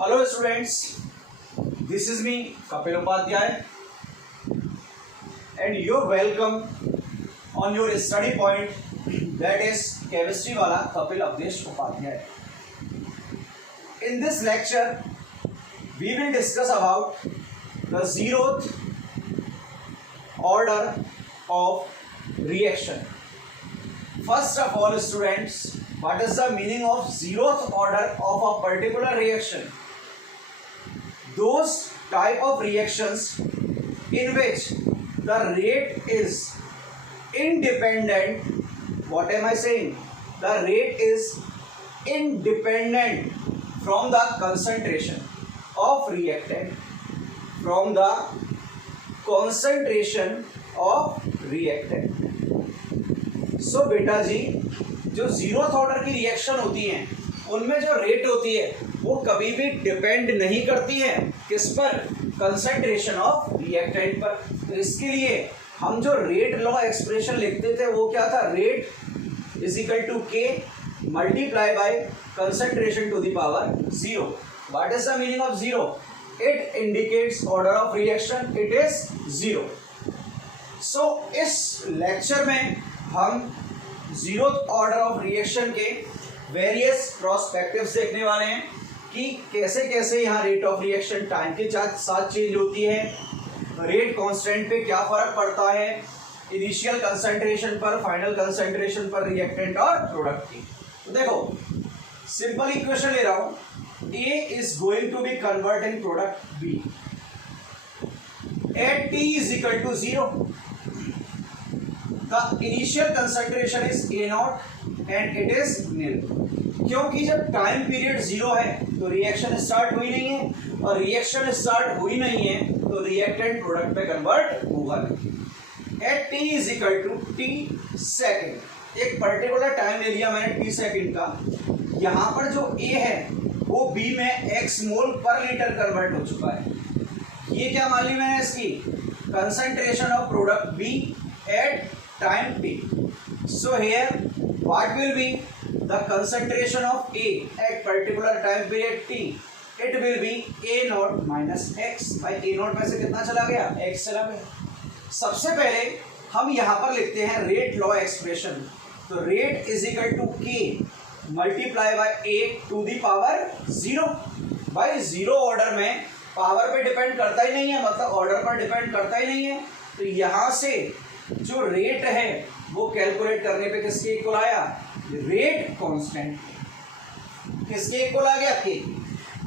Hello students, this is me Kapil Upadhyay and you're welcome on your study point, that is chemistry wala Kapil Avdesh Upadhyay. In this lecture we will discuss about the zeroth order of reaction. First of all students, what is the meaning of zeroth order of a particular reaction? Those type of reactions in which the rate is independent. What am I saying? The rate is independent from the concentration of reactant. From the concentration of reactant. So बेटा जी, जो zeroth order की reaction होती हैं उनमें जो rate होती है वो कभी भी डिपेंड नहीं करती है किस पर? कंसंट्रेशन ऑफ रिएक्टेंट पर. तो इसके लिए हम जो रेट लॉ एक्सप्रेशन लिखते थे वो क्या था? Rate is equal to K multiply by concentration to the power zero. What is the meaning of zero? It indicates order of reaction, it is zero. So इस लेक्चर में हम zeroth order of reaction के various perspectives देखने वाले हैं कि कैसे कैसे यहाँ रेट ऑफ रिएक्शन टाइम के साथ चेंज होती है, रेट कांस्टेंट पे क्या फर्क पड़ता है, इनिशियल कंसंट्रेशन पर, फाइनल कंसंट्रेशन पर रिएक्टेंट और प्रोडक्ट की. तो देखो सिंपल इक्वेशन ले रहा हूं, A is going to be converted in product B at T is equal to 0. The initial concentration is A naught and it is nil. क्योंकि जब टाइम पीरियड जीरो है तो रिएक्शन स्टार्ट हुई नहीं है, और रिएक्शन स्टार्ट हुई नहीं है तो रिएक्टेंट प्रोडक्ट पे कन्वर्ट होगा नहीं. At T is equal to T second, एक पर्टिकुलर टाइम ले लिया मैंने टी सेकेंड का. यहाँ पर जो ए है वो बी में एक्स मोल पर लीटर कन्वर्ट हो चुका है. ये क्या मान ली मैंने इसकी? Concentration of product B at time t. So here what will be the concentration of A at particular time period t? It will be A naught minus x. भाई A naught में से कितना चला गया? x चला गया. सबसे पहले हम यहाँ पर लिखते हैं रेट लॉ एक्सप्रेशन. तो rate is equal to k multiply by a to the power zero. भाई जीरो ऑर्डर में पावर पे डिपेंड करता ही नहीं है, मतलब ऑर्डर पर डिपेंड करता ही नहीं है. तो यहाँ से जो रेट है वो कैलकुलेट करने पे किसके इक्वल आया? Rate constant. किसके इक्वल आ गया? के.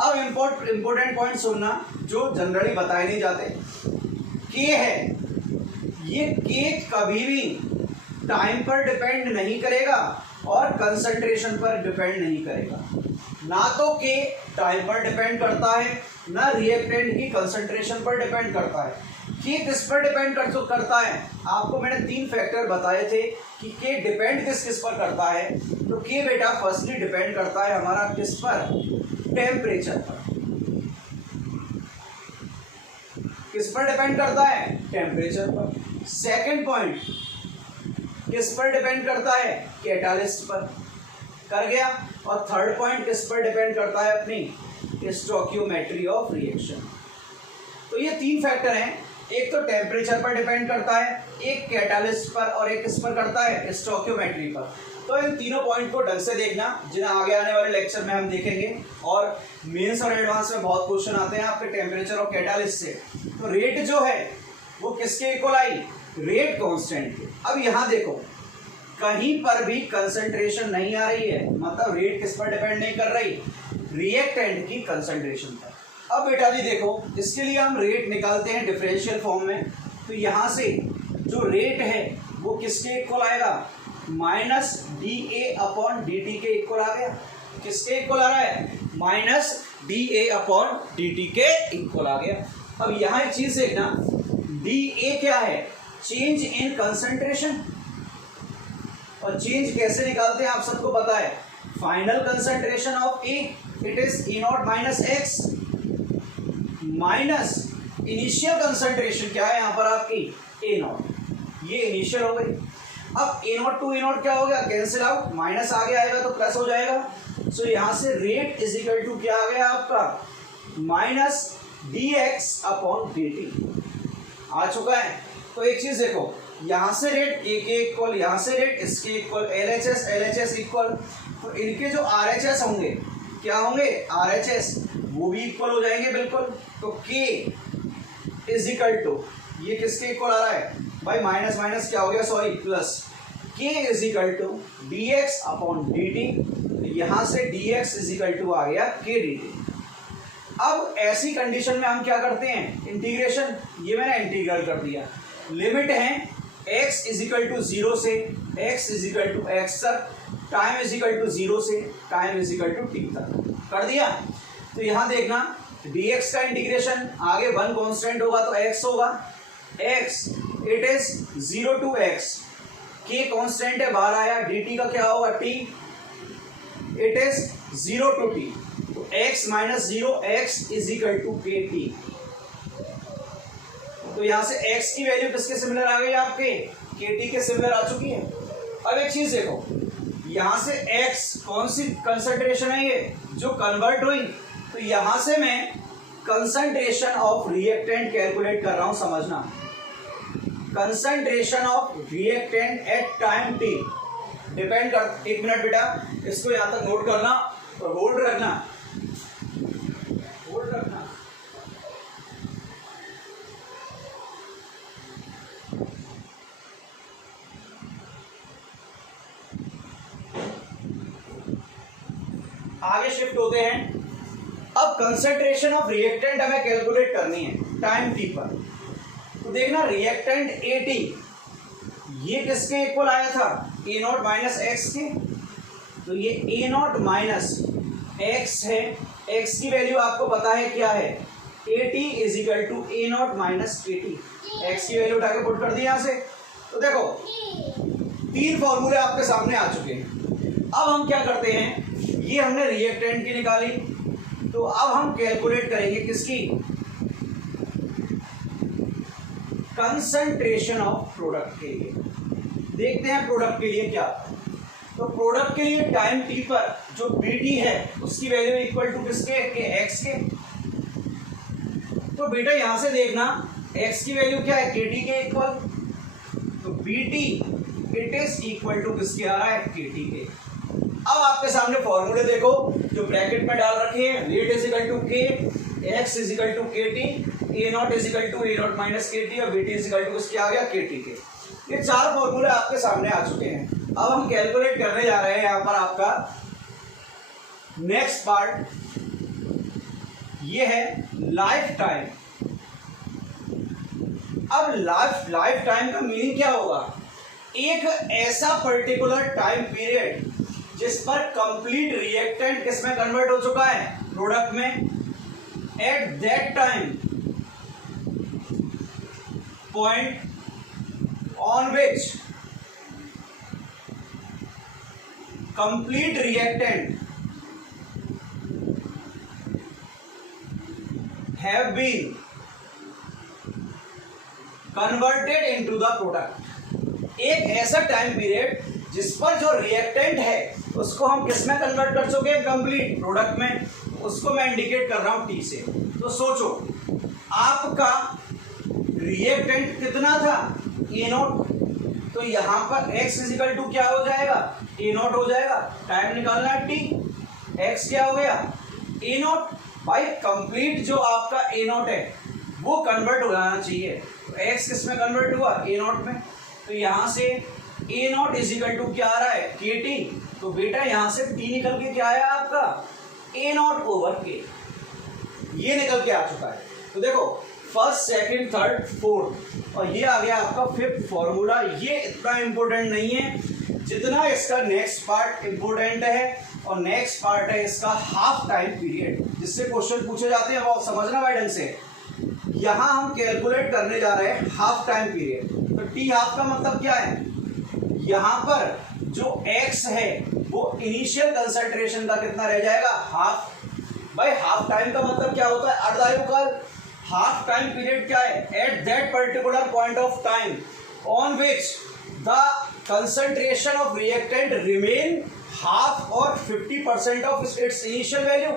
अब इंपॉर्टेंट पॉइंट सुनना जो जनरली बताए नहीं जाते. के है, ये के कभी भी टाइम पर डिपेंड नहीं करेगा और कंसंट्रेशन पर डिपेंड नहीं करेगा. ना तो के टाइम पर डिपेंड करता है, ना रिएक्टेंट की कंसंट्रेशन पर डिपेंड करता है. के किस पर डिपेंड करता है? आपको मैंने तीन फैक्टर बताए थे कि के डिपेंड किस किस पर करता है. तो के बेटा फर्स्टली डिपेंड करता है हमारा किस पर? टेम्परेचर पर. किस पर डिपेंड करता है? टेम्परेचर पर. सेकंड पॉइंट किस पर डिपेंड करता है? कैटालिस्ट पर. कर गया. और थर्ड पॉइंट किस पर डिपेंड करता है? अपनी स्टोइकियोमेट्री ऑफ रिएक्शन. तो ये तीन फैक्टर हैं. एक तो टेम्परेचर पर डिपेंड करता है, एक कैटालिस्ट पर, और एक किस पर करता है? स्टोइकियोमेट्री पर. तो इन तीनों पॉइंट को ढंग से देखना, जिन्हें आगे आने वाले लेक्चर में हम देखेंगे. और मेंस और एडवांस में बहुत क्वेश्चन आते हैं आपके टेम्परेचर और कैटालिस्ट से. तो रेट जो है वो किसके इक्वल आई? रेट कांस्टेंट के. अब यहाँ देखो कहीं पर भी कंसंट्रेशन नहीं आ रही है, मतलब रेट किस पर डिपेंड नहीं कर रही? रिएक्टेंट की कंसंट्रेशन पर. अब बेटा जी देखो, इसके लिए हम रेट निकालते हैं डिफरेंशियल फॉर्म में. तो यहाँ से जो रेट है वो किसके इक्वल आएगा? Minus D A upon D T के इक्वल आ गया. किसके इक्वल आ रहा है? Minus D A upon D T के इक्वल आ गया. अब यहाँ एक चीज देखना, डी ए क्या है? Change in concentration. और चेंज कैसे निकालते हैं आप सबको पता है. Final concentration of A, it is a not minus x minus initial concentration क्या है यहाँ पर आपकी? ए नॉट. ये इनिशियल हो गई. अब ए नॉट टू ए नॉट क्या हो गया? Cancel out. माइनस आगे आएगा तो प्लस हो जाएगा. सो यहाँ से रेट इज इक्वल टू क्या आ गया आपका? माइनस dx अपॉन dt आ चुका है। तो एक चीज देखो, यहां से रेट a के इक्वल, यहां से रेट इसके इक्वल, LHS इक्वल, तो इनके जो RHS होंगे क्या होंगे, RHS वो भी इक्वल हो जाएंगे बिल्कुल। तो k इज इक्वल टू, ये किसके इक्वल आ रहा है भाई, माइनस माइनस क्या हो गया, sorry plus, k is equal to dx upon dt, यहां से dx इज इक्वल टू आ गया k dt। अब ऐसी कंडीशन में हम क्या करते हैं, इंटीग्रेशन, ये मैंने इंटीग्रल कर दिया, लिमिट है x इज इक्वल टू 0 से x is equal to x तक, टाइम इज इक्वल टू 0 से time is equal to t तक कर दिया। तो यहां देखना dx का इंटीग्रेशन, आगे 1 कांस्टेंट होगा तो x होगा, x it is 0 to x, k constant है बाहर आया, dt का क्या होगा t, it is 0 to t, तो x minus 0 x is equal to K T. तो यहां से x की वैल्यू किसके सिमिलर आ गई, आपके के टी के सिमिलर आ चुकी है। अब एक चीज देखो, यहां से x कौन सी कंसंट्रेशन है, ये जो कन्वर्ट हुई, तो यहां से मैं कंसंट्रेशन ऑफ रिएक्टेंट कैलकुलेट कर रहा हूं, समझना, concentration of reactant at time t depend कर, एक मिनट बेटा इसको यहां तक नोट करना और होल्ड रखना, होल्ड रखना। आगे शिफ्ट होते हैं। अब कंसंट्रेशन ऑफ रिएक्टेंट हमें कैलकुलेट करनी है टाइम t पर। तो देखना रिएक्टेंट AT ये किसके इक्वल आया था, A नॉट माइनस एक्स के, तो ये A नॉट माइनस एक्स है, x की वैल्यू आपको पता है क्या है, AT is equal to A not minus KT, x की वैल्यू उठा के पुट कर दी यहां से। तो देखो 3 फॉर्मूले आपके सामने आ चुके हैं। अब हम क्या करते हैं, ये हमने रिएक्टेंट की निकाली, तो अब हम कैलकुलेट करेंगे किसकी, कंसंट्रेशन ऑफ प्रोडक्ट के लिए। देखते हैं प्रोडक्ट के लिए क्या, तो प्रोडक्ट के लिए टाइम t पर जो BT है उसकी वैल्यू इक्वल टू किसके, के x के। तो बेटा यहां से देखना x की वैल्यू क्या है, KT के इक्वल, तो BT it is equal to किसके आ रहा है, KT के। अब आपके सामने फॉर्मूले देखो जो ब्रैकेट में डाल रखे हैं, rate is equal to k, x is equal to KT, A not is equal to A not minus KT और BT इज इक्वल टू किसके आ गया, KT के। ये 4 फॉर्मूले आपके सामने आ चुके हैं। अब हम कैलकुलेट करने जा रहे हैं यहां पर आपका नेक्स्ट पार्ट, ये है लाइफ टाइम। अब लाइफ टाइम का मीनिंग क्या होगा, एक ऐसा पर्टिकुलर टाइम पीरियड जिस पर कंप्लीट रिएक्टेंट किसमें कन्वर्ट हो चुका है, प्रोडक्ट में, at that time point on which complete reactant have been converted into the product। एक ऐसा टाइम पीरियड जिस पर जो रिएक्टेंट है उसको हम किस में कन्वर्ट कर चुके हैं, कंप्लीट प्रोडक्ट में, उसको मैं इंडिकेट कर रहा हूं T से। तो सोचो आपका रिएक्टेंट कितना था, A नॉट, तो यहां पर x इजिकल टू क्या हो जाएगा, A नॉट हो जाएगा, टाइम निकालना है T, x क्या हो गया, A नॉट। भाई कंप्लीट जो आपका A नॉट है वो कन्वर्ट हो जाना चाहिए, तो x किस में कन्वर्ट हुआ, A नॉट में, तो यहां से A नॉट इजिकल टू क्या आ रहा है, KT, तो बेटा यहां से T निकल के क्या आया आपका, A नॉट ओवर K, ये निकल के आ चुका है। तो देखो फर्स्ट, सेकंड, थर्ड, फोर्थ, और ये आ गया आपका 5th फॉर्मूला। ये इतना इंपॉर्टेंट नहीं है जितना इसका नेक्स्ट पार्ट इंपॉर्टेंट है, और नेक्स्ट पार्ट है इसका हाफ टाइम पीरियड, जिससे क्वेश्चन पूछे जाते हैं, वो समझना भाई ढंग से। यहां हम कैलकुलेट करने जा रहे हैं हाफ टाइम पीरियड, तो टी हाफ का मतलब क्या है, यहां पर जो एक्स है वो इनिशियल कंसंट्रेशन का कितना रह जाएगा, हाफ। भाई हाफ टाइम का मतलब क्या होता है, अर्धायुकाल। हाफ टाइम पीरियड क्या है, at that particular point of time on which the concentration of reactant remain half और 50% ऑफ इट्स इनिशियल वैल्यू।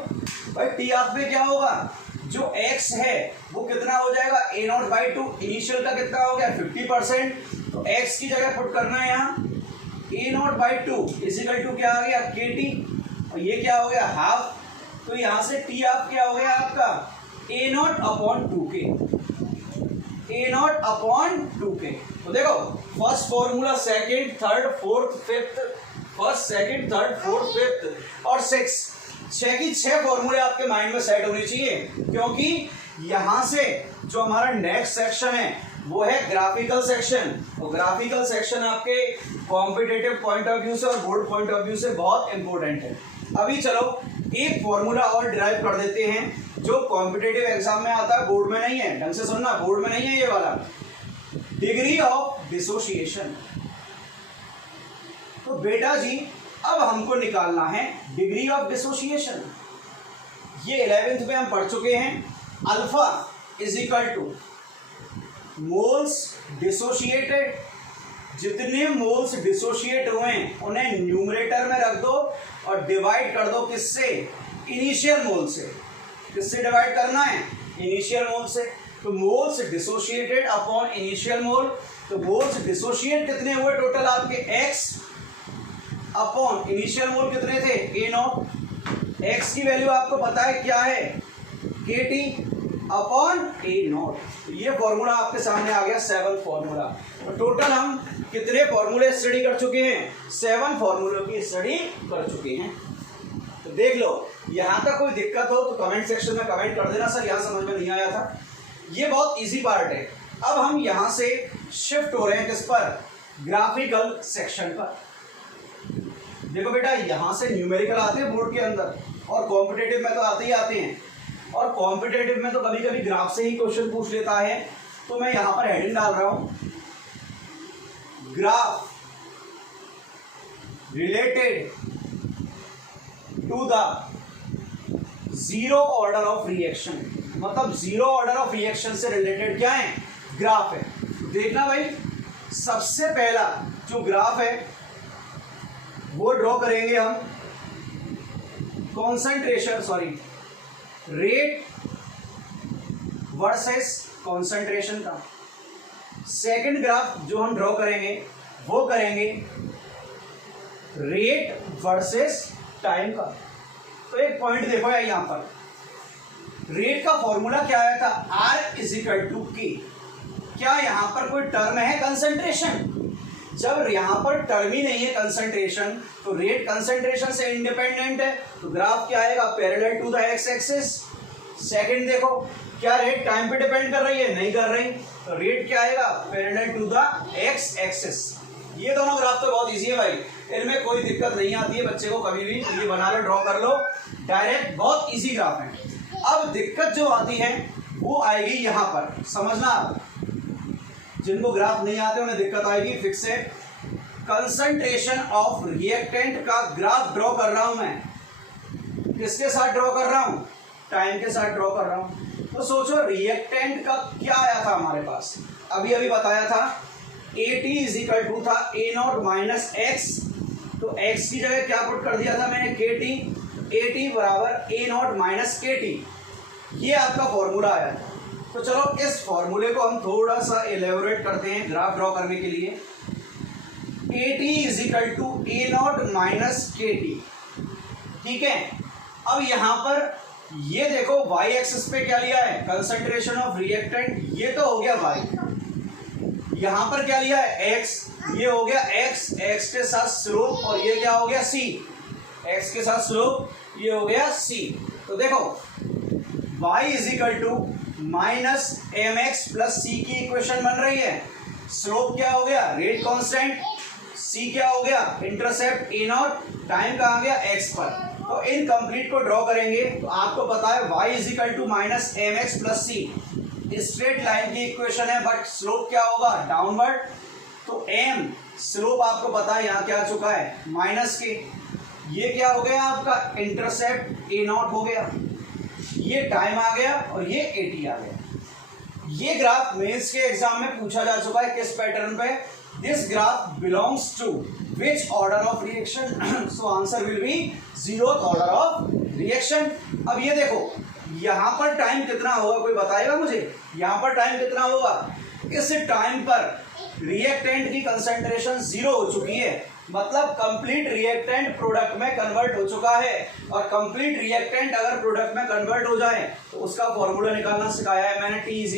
भाई टी ऑफ में क्या होगा, जो x है वो कितना हो जाएगा a0/2, इनिशियल का कितना हो गया 50%, तो x की जगह पुट करना है यहाँ a0/2 इजिकल टू क्या आ गया kt, और ये क्या हो गया हाफ, तो यहाँ से टी ऑफ क्या हो गया आपका a0/2k, a0/2k। तो देखो first formula, second, third, fourth, fifth, first, second, third, fourth, fifth और सिक्स, 6 की 6 फॉर्मूले आपके माइंड में सेट होने चाहिए, क्योंकि यहां से जो हमारा नेक्स्ट सेक्शन है वो है ग्राफिकल सेक्शन। तो ग्राफिकल सेक्शन आपके कॉम्पिटिटिव पॉइंट ऑफ व्यू से और बोर्ड पॉइंट ऑफ व्यू से बहुत इंपॉर्टेंट है। अभी चलो एक फॉर्मूला और डिराइव कर देते हैं जो कॉम्पिटिटिव एग्जाम में आता है, बोर्ड में नहीं है। ढंग से सुनना, बोर्ड में नहीं है ये वाला, डिग्री ऑफ डिसोसिएशन। तो बेटा जी अब हमको निकालना है डिग्री ऑफ डिसोसिएशन। ये 11th में हम पढ़ चुके हैं, alpha is equal two moles dissociated, जितने मोल्स डिसोसिएट हुए हैं उन्हें न्यूमरेटर में रख दो और डिवाइड कर दो किससे, इनिशियल मोल से। किससे डिवाइड करना है, इनिशियल मोल से। तो मोल्स डिसोसिएटेड अपॉन इनिशियल मोल, तो मोल्स डिसोसिएट कितने हुए टोटल आपके x अपॉन इनिशियल मोल कितने थे a0, x की वैल्यू आपको पता है क्या है kt अपॉन a0। तो ये फॉर्मूला आपके सामने आ गया 7 फॉर्मूला। तो टोटल हम कितने फॉर्मूले स्टडी कर चुके हैं, 7 फॉर्मूलों की स्टडी कर चुके हैं। तो देख लो, यहां तक कोई दिक्कत हो तो कमेंट सेक्शन में कमेंट कर देना, सर यहां समझ में नहीं आया था। ये बहुत इजी पार्ट है। अब हम यहां से शिफ्ट हो रहे हैं किस पर, ग्राफिकल सेक्शन पर। देखो बेटा यहां से न्यूमेरिकल आते हैं बोर्ड के अंदर, और कॉम्पिटिटिव में तो आते ही आते हैं, और कॉम्पिटिटिव में तो कभी कभी ग्राफ से ही क्वेश्चन पूछ लेता है। तो मैं यहां पर हेडिंग डाल रहा हूं, graph related to the zero order of reaction. मतलब जीरो ऑर्डर ऑफ रिएक्शन से रिलेटेड क्या है, ग्राफ है। देखना भाई, सबसे पहला जो ग्राफ है वो ड्रॉ करेंगे हम concentration, sorry rate versus concentration का। सेकंड ग्राफ जो हम ड्रॉ करेंगे वो करेंगे रेट वर्सेस टाइम का। तो एक पॉइंट देखो यार, यहां पर रेट का फॉर्मूला क्या आया था, R इज इक्वल टू के। क्या यहां पर कोई टर्म है कंसंट्रेशन, जब यहां पर टर्म ही नहीं है कंसंट्रेशन, तो रेट कंसंट्रेशन से इंडिपेंडेंट है, तो ग्राफ क्या आएगा, parallel to the X axis. Second देखो, क्या रेट टाइम पे डिपेंड कर रही है, नहीं कर रही, तो रेट क्या आएगा, parallel to the X axis. ये दोनों ग्राफ तो बहुत इजी है भाई, इनमें कोई दिक्कत नहीं आती है बच्चे को कभी भी। ये बना लो, ड्रॉ कर लो डायरेक्ट, बहुत इजी ग्राफ है। अब दिक्कत जो आती है वो आएगी यहां पर, समझना आप, जिनको ग्राफ नहीं आते उन्हें दिक्कत आएगी। फिक्स है, कंसंट्रेशन ऑफ रिएक्टेंट का ग्राफ ड्रॉ कर रहा हूं मैं, किसके साथ ड्रॉ कर रहा हूं, टाइम के साथ ड्रॉ कर रहा हूं। तो सोचो रिएक्टेंट का क्या आया था हमारे पास, अभी अभी बताया था AT इज इक्वल टू था A0 माइनस एक्स, तो x की जगह क्या पुट कर दिया था मैंने KT, AT बराबर A0 माइनस KT, ये आपका फॉर्मूला आया था। तो चलो इस फॉर्मूले को हम थोड़ा सा एलेबोरेट करते हैं ग्राफ ड्रॉ करने के लिए। AT is equal to A0 minus KT, ठीक है। अब यहां पर ये देखो y एक्सिस पे क्या लिया है, कंसंट्रेशन ऑफ रिएक्टेंट, ये तो हो गया y, यहां पर क्या लिया है x, ये हो गया x, x के साथ स्लोप, और ये क्या हो गया c, x के साथ स्लोप, ये हो गया c। तो देखो y is equal to minus M X plus C की इक्वेशन बन रही है। स्लोप क्या हो गया, रेट कांस्टेंट, c क्या हो गया, इंटरसेप्ट a0, टाइम कहां गया x पर। तो इन कंप्लीट को ड्रॉ करेंगे तो आपको पता है y is equal to minus M X plus C, straight line की इक्वेशन है, बट स्लोप क्या होगा, डाउनवर्ड। तो m स्लोप आपको पता है यहाँ क्या आ चुका है, माइनस के, ये क्या हो गया आपका इंटरसेप्ट a0 हो गया, ये टाइम आ गया और ये AT आ गया। ये ग्राफ मेंस के एग्जाम में पूछा जा चुका है, किस पैटर्न पे, this graph belongs to which order of reaction? So answer will be 0th order of reaction. अब ये देखो यहां पर टाइम कितना होगा, कोई बताएगा मुझे? यहां पर टाइम कितना होगा? इस टाइम पर रिएक्टेंट की कंसंट्रेशन 0 हो चुकी है, मतलब कंप्लीट रिएक्टेंट प्रोडक्ट में कन्वर्ट हो चुका है। और कंप्लीट रिएक्टेंट अगर प्रोडक्ट में कन्वर्ट हो जाए तो उसका फॉर्मूला निकालना सिखाया है मैंने, T =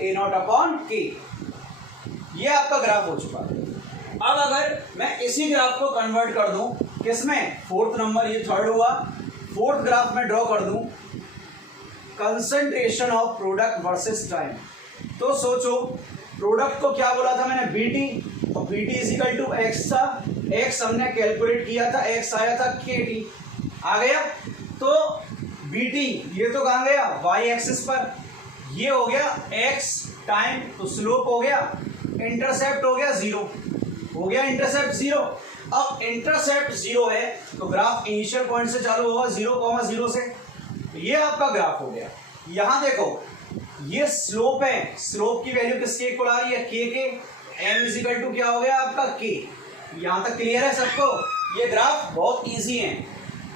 A0/K। ये आपका ग्राफ हो चुका है। अब अगर मैं इसी ग्राफ को कन्वर्ट कर दूं किसमें? 4th नंबर, ये 3rd हुआ, 4th ग्राफ में ड्रॉ कर दूं concentration of product versus time. तो सोचो प्रोडक्ट को क्या बोला था मैंने? BT, और BT = X था। X हमने कैलकुलेट किया था, X आया था KT, आ गया। तो BT ये तो कहाँ गया? Y एक्सिस पर। ये हो गया X टाइम, तो स्लोप हो गया, इंटरसेप्ट हो गया 0, हो गया इंटरसेप्ट 0। अब इंटरसेप्ट 0 है तो ग्राफ इनिशियल पॉइंट से चालू होगा 0,0 से। ये आपका ग्राफ हो गया। यहां देखो ये स्लोप है, स्लोप की वैल्यू किसके इक्वल आ रही है? K के। M = क्या हो गया आपका? K। यहां तक क्लियर है सबको? ये ग्राफ बहुत इजी है।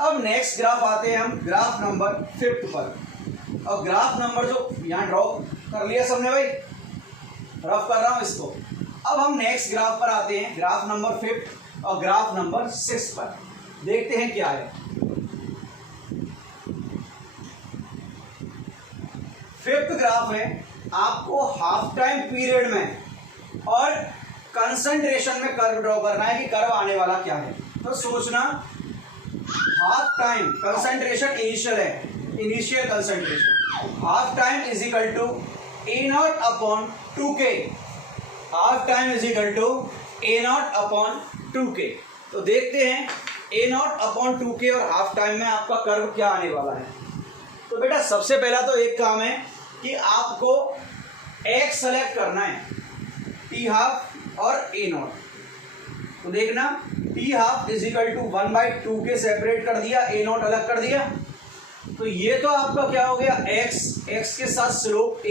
अब नेक्स्ट ग्राफ आते हैं हम ग्राफ नंबर 5th पर। और ग्राफ नंबर जो यहां ड्रॉ कर लिया सबने भाई, रफ कर रहा हूं इसको। अब हम नेक्स्ट ग्राफ पर आते हैं, ग्राफ नंबर 5th और ग्राफ नंबर 6 पर। देखते हैं क्या है। 5th ग्राफ है, आपको हाफ टाइम पीरियड में और कंसंट्रेशन में कर्व ड्रॉ करना है कि कर्व आने वाला क्या है। तो सोचना हाफ टाइम कंसंट्रेशन इनिशियल है, initial concentration half time = A0/2K, half time = A0/2K। तो देखते हैं A0/2K और हाफ टाइम में आपका कर्व क्या आने वाला है। तो बेटा सबसे पहला तो एक काम है कि आपको X सेलेक्ट करना है, T½ और A0। तो देखना T½ = 1/2K सेपरेट कर दिया, A0 अलग कर दिया। तो ये तो आपका क्या हो गया? X के साथ स्लोप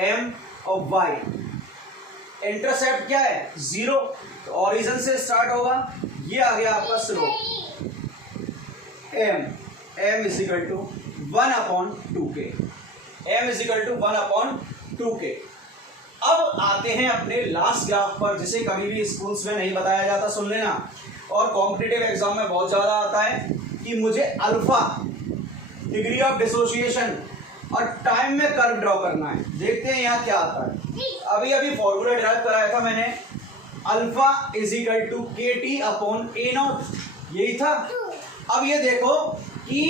M और Y। इंटरसेप्ट क्या है? 0, तो ओरिजिन से स्टार्ट होगा। ये आ गया आपका slope M = 1/2K, M = 1/2K। अब आते हैं अपने लास्ट ग्राफ पर, जिसे कभी भी स्कूल्स में नहीं बताया जाता, सुन लेना, और कॉम्पिटिटिव एग्जाम में बहुत ज्यादा आता है कि मुझे अल्फा डिग्री ऑफ डिसोसिएशन और टाइम में कर्व ड्रॉ करना है। देखते हैं यहाँ क्या आता है। अभी फॉर्मूला डिराइव कराया था मैंने, अल्फा = KT/A0, यही था। अब ये देखो कि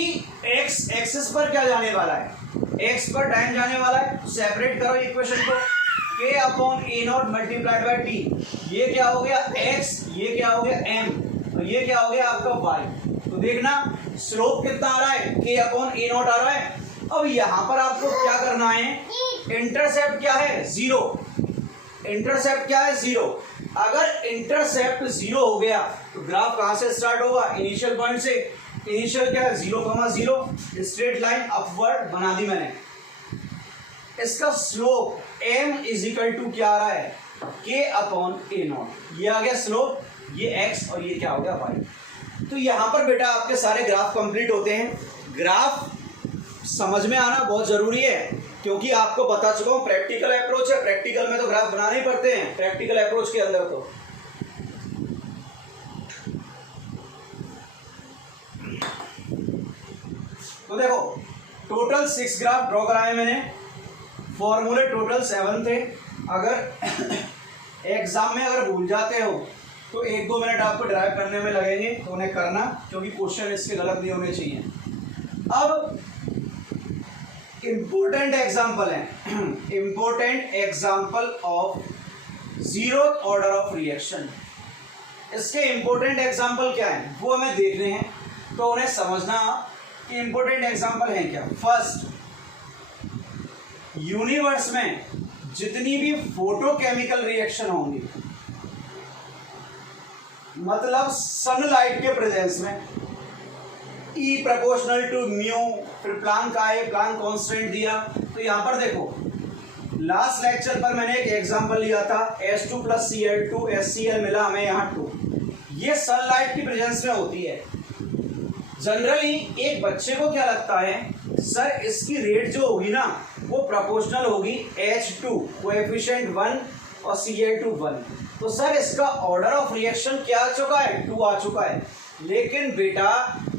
X एक्सिस पर क्या जाने वाला है? X पर टाइम जाने वाला है। सेपरेट करो इक्वेशन को, K/A0 × T। ये क्या हो गया? X, ये क्या हो गया? M, और ये क्या हो गया आपका Y। तो देखना स्लोप कितना आ रहा है? K/A0 आ रहा है। अब यहां पर आपको क्या करना है? इंटरसेप्ट क्या है? 0। इंटरसेप्ट क्या है? 0। अगर इंटरसेप्ट 0 हो गया तो ग्राफ कहां से स्टार्ट होगा? इनिशियल पॉइंट से। इनिशियल क्या है? 0,0, स्ट्रेट लाइन अपवर्ड बना दी मैंने। इसका स्लोप M = क्या आ रहा है? K/A0। ये आ गया स्लोप, ये X और ये क्या हो गया? Y। तो यहां पर बेटा आपके सारे ग्राफ कंप्लीट होते हैं। ग्राफ समझ में आना बहुत जरूरी है, क्योंकि आपको बता चुका हूं प्रैक्टिकल अप्रोच है। प्रैक्टिकल में तो ग्राफ बनाने ही पड़ते हैं, प्रैक्टिकल अप्रोच के अंदर। तो देखो टोटल 6 ग्राफ ड्रॉ कराए मैंने, फॉर्मूले टोटल 7 थे। अगर एग्जाम में अगर भूल जाते हो तो 1-2 मिनट आपको ड्राइव करने में लगेंगे, तो उन्हें करना, क्योंकि क्वेश्चन इसके गलत नहीं होने चाहिए। अब इंपॉर्टेंट एग्जाम्पल है, important example of 0th order of reaction. इसके इंपॉर्टेंट एग्जाम्पल क्या है वो हमें देखने हैं, तो उन्हें समझना कि इंपॉर्टेंट एग्जाम्पल है क्या। फर्स्ट, यूनिवर्स में जितनी भी फोटोकेमिकल रिएक्शन होंगी, मतलब सनलाइट के प्रेजेंस में, E = μ, फिर प्लांक आए, प्लांक कांस्टेंट दिया। तो यहां पर देखो लास्ट लेक्चर पर मैंने एक एग्जांपल लिया था H2 प्लस Cl2 HCl मिला हमें यहाँ 2, ये सनलाइट की प्रेजेंस में होती है। जनरली एक बच्चे को क्या लगता है, सर इसकी रेट जो होगी ना वो प्रोपोर्शनल होगी H2 कोएफिशिएंट 1 और Cl2 1, तो सर इसका ऑर्डर ऑफ रिएक्शन क्या आ चुका है, 2 आ चुका है। लेकिन बेटा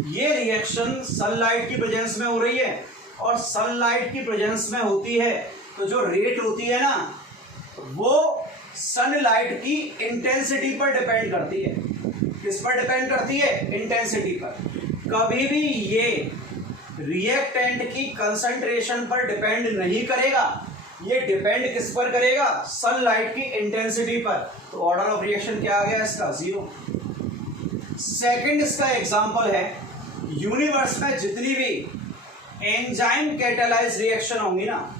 ये रिएक्शन सनलाइट की प्रेजेंस में हो रही है, और सनलाइट की प्रेजेंस में होती है तो जो रेट होती है ना वो सनलाइट की इंटेंसिटी पर डिपेंड करती है। किस पर डिपेंड करती है, इंटेंसिटी पर। कभी भी ये रिएक्टेंट की कंसंट्रेशन पर डिपेंड नहीं करेगा, ये डिपेंड किस पर करेगा, सनलाइट की इंटेंसिटी पर। तो ऑर्डर ऑफ रिएक्शन क्या आ गया इसका, 0। सेकंड इसका एग्जांपल है, यूनिवर्स में जितनी भी एंजाइम कैटालाइज रिएक्शन होंगी ना,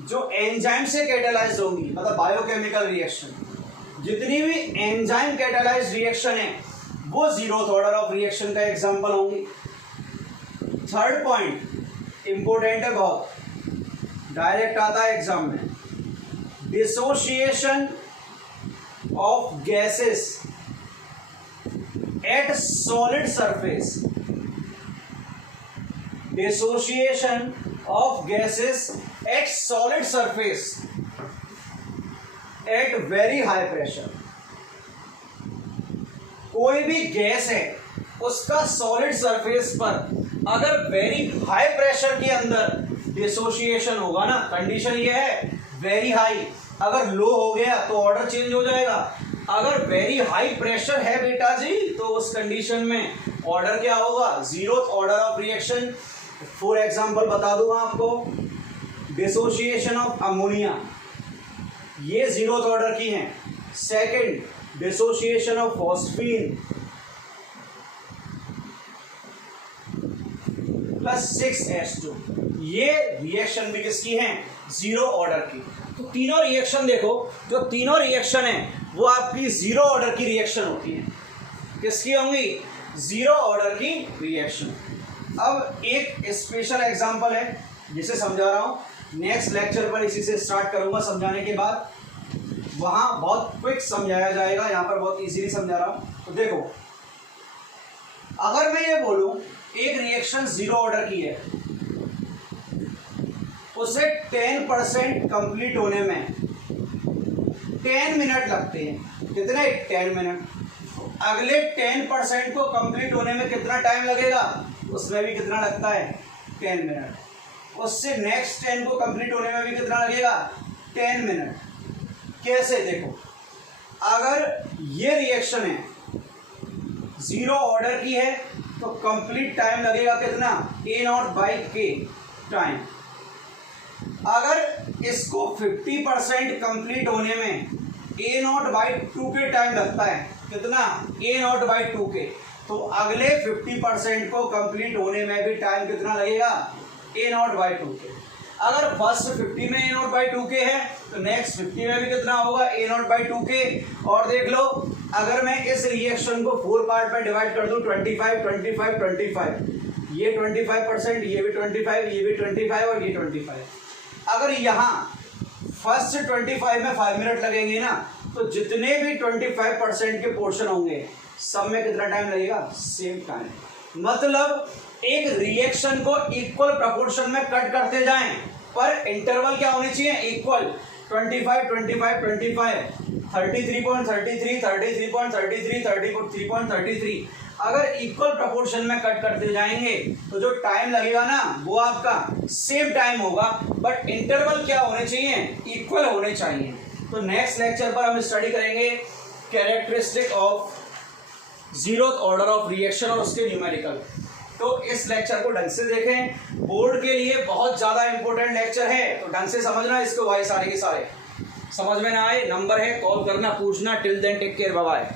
जो एंजाइम से कैटालाइज होंगी, मतलब बायोकेमिकल रिएक्शन, जितनी भी एंजाइम कैटालाइज रिएक्शन है वो 0th ऑर्डर ऑफ रिएक्शन का एग्जांपल होंगी। थर्ड पॉइंट इंपोर्टेंट है बहुत, डायरेक्ट आता है एग्जाम में, dissociation of gases at solid surface, dissociation of gases at solid surface at very high pressure. कोई भी गैस है उसका सॉलिड सरफेस पर अगर वेरी हाई प्रेशर के अंदर डिसोसिएशन होगा ना, कंडीशन ये है वेरी हाई, अगर लो हो गया तो ऑर्डर चेंज हो जाएगा। अगर वेरी हाई प्रेशर है बेटा जी तो उस कंडीशन में ऑर्डर क्या होगा, 0th order of reaction. For example बता दूंगा आपको, डिसोसिएशन ऑफ अमोनिया ये 0th ऑर्डर की है। Second, dissociation of phosphine plus 6H2, ये रिएक्शन भी किसकी है, 0 ऑर्डर की। तो तीनों रिएक्शन देखो, जो तीनों रिएक्शन है वो आपकी 0 ऑर्डर की रिएक्शन होती है। किसकी होंगी, 0 ऑर्डर की रिएक्शन। अब एक स्पेशल एग्जांपल है जिसे समझा रहा हूं, नेक्स्ट लेक्चर पर इसी से स्टार्ट करूंगा समझाने के बाद, वहां बहुत क्विक समझाया जाएगा, यहां पर बहुत इजीली समझा रहा हूं। तो देखो, अगर मैं ये बोलूं एक रिएक्शन 0 ऑर्डर की है, उसे 10% कंप्लीट होने में 10 मिनट लगते हैं। कितने, 10 मिनट। अगले 10% को कंप्लीट होने में कितना टाइम लगेगा, उसमें भी कितना लगता है, 10 मिनट। उससे नेक्स्ट 10 को कंप्लीट होने में भी कितना लगेगा, 10 मिनट। कैसे, देखो, अगर ये रिएक्शन है 0 ऑर्डर की है तो कंप्लीट टाइम लगेगा कितना, A0/K टाइम। अगर इसको 50% कंप्लीट होने में A0/2K टाइम लगता है, कितना, A0/2K, तो अगले 50% को कंप्लीट होने में भी टाइम कितना लगेगा, A0/2K। अगर फर्स्ट 50 में A0/2K है तो नेक्स्ट 50 में भी कितना होगा, A0/2K। और देख लो, अगर मैं इस रिएक्शन को 4 पार्ट में डिवाइड कर दूं, 25 25 25, ये 25%, ये भी 25, ये भी 25 और ये 25। अगर यहाँ फर्स्ट 25 में 5 मिनट लगेंगे ना, तो जितने भी 25% के पोर्शन होंगे सब में कितना टाइम लगेगा, सेम टाइम। मतलब एक रिएक्शन को इक्वल प्रोपोर्शन में कट करते जाएं, पर इंटरवल क्या होनी चाहिए, इक्वल। 25 25 25, 33.33 33.33 33.33। अगर इक्वल प्रोपोर्शन में कट करते जाएंगे तो जो टाइम लगेगा ना वो आपका सेम टाइम होगा, बट इंटरवल क्या होने चाहिए, इक्वल होने चाहिए। तो नेक्स्ट लेक्चर पर हम स्टडी करेंगे characteristic of 0th order of reaction और उसके न्यूमेरिकल। तो इस लेक्चर को ढंग से देखें, बोर्ड के लिए बहुत ज्यादा इंपॉर्टेंट लेक्चर है, तो ढंग से समझना इसको भाई, सारे के सारे। समझ में ना आए, नंबर है, कॉल करना, पूछना। Till then take care, bye bye.